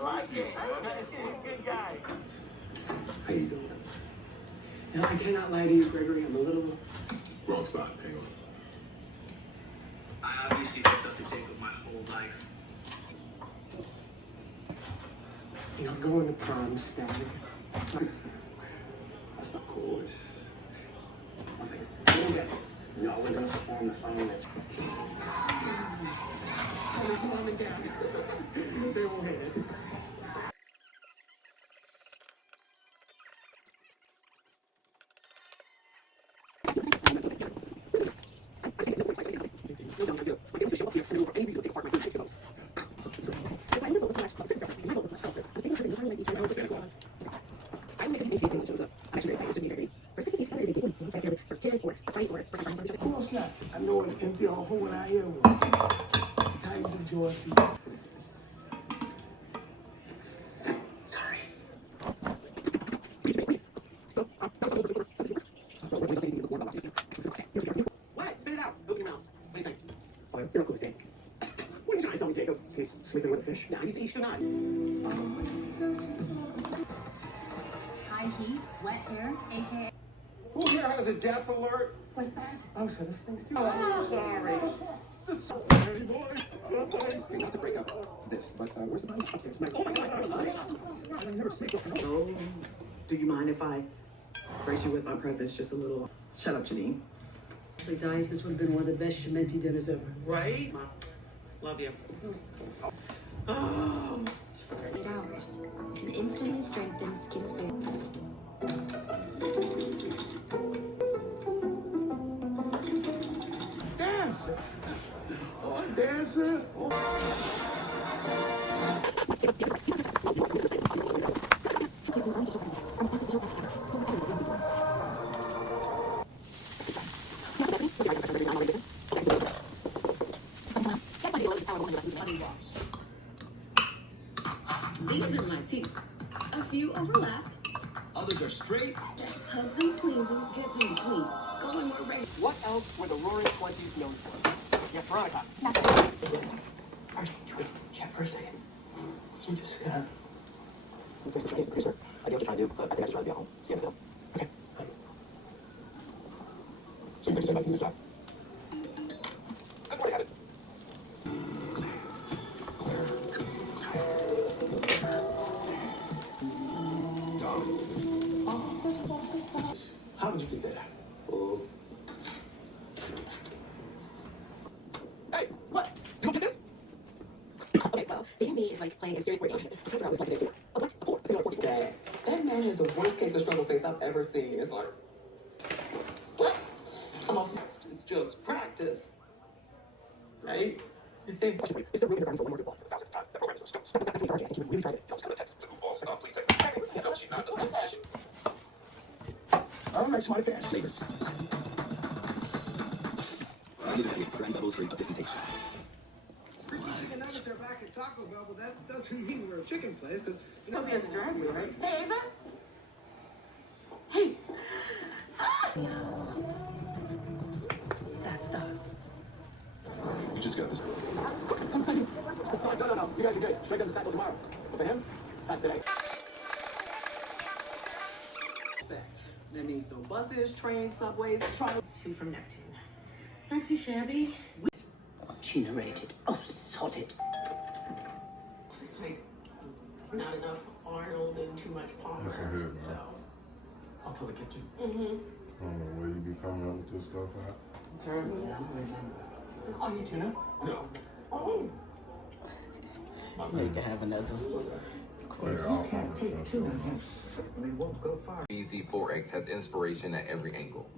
like it. Good guys. How you doing? And I cannot lie to you, Gregory. I'm a little... Wrong spot, hang on. I obviously picked up the tape of my whole life. You know, going to prom, static. That's not cool. I was like, y'all are gonna perform the song that it's mom and dad. They won't hate us. Of course not. I know an empty offer when I hear one. Times of joy. Sorry. What? Spit it out. Open your mouth. What do you think? Oh, you're a cool mistake. What are you trying to tell me, Jacob? He's sleeping with a fish? No, he's still not. High heat, wet hair, aka. Who here has a death alert? What's that? Oh, so this thing's too. Oh, sorry. It's so dirty, boy. Not to break up this, but where's the body? Upstairs. Oh my God! I never sleep. Oh, do you mind if I grace you with my presence just a little? Shut up, Janine. Actually, Di, this would have been one of the best Chimenti dinners ever. Right? Love you. Oh. 8 hours can instantly strengthen skin's barrier. Dancer. Oh, dancer. Oh. These are my teeth. A few overlap. Others are straight. Hugs and cleans and gets you clean. Go when we're ready. What else were the Roaring Twenties known for? Yes, Veronica. Chat for a second. You just gotta. I do what you're trying to do, but I think I just rather be at home. See you in the Okay. So you think you say about this job? I've already had it. How did you do that? Oh. Hey, what? You don't get this? Okay, well, dating me is like playing a serious board game. I told her I was like a four. A what? A four. Single 40. Dad, that man is the worst case of struggle face I've ever seen. It's like, what? I'm off. It's just practice. Right? You think, is there room in the garden for one more good ball? 1,000 times. That program is so stoked. Definitely charge it. I think you would really try it. Don't send a text. Please text. No, she's not. All right, smart fans. Flavors. These are grand bubbles for up 50 tastes. Chicken nuggets are back at Taco Bell, but that doesn't mean we're a chicken place, because You know he has a drag wheel, right? Hey, Ava. Hey. That's Dawes. You just got this. Come second. No. You guys are good. Straight down the cycle tomorrow. But for him, that's today. That means no buses, trains, subways, trial. Two from Neptune. Not too shabby. She narrated. Oh, sort it. It's like not enough Arnold and too much Palmer. That's a hit, man. So, I'll totally get you. I don't know where you be coming up with this stuff at. Terrible. Oh, you tuna? No. Oh. You need to have another. Yeah, I'll promise you. We won't go far. BZ4X has inspiration at every angle.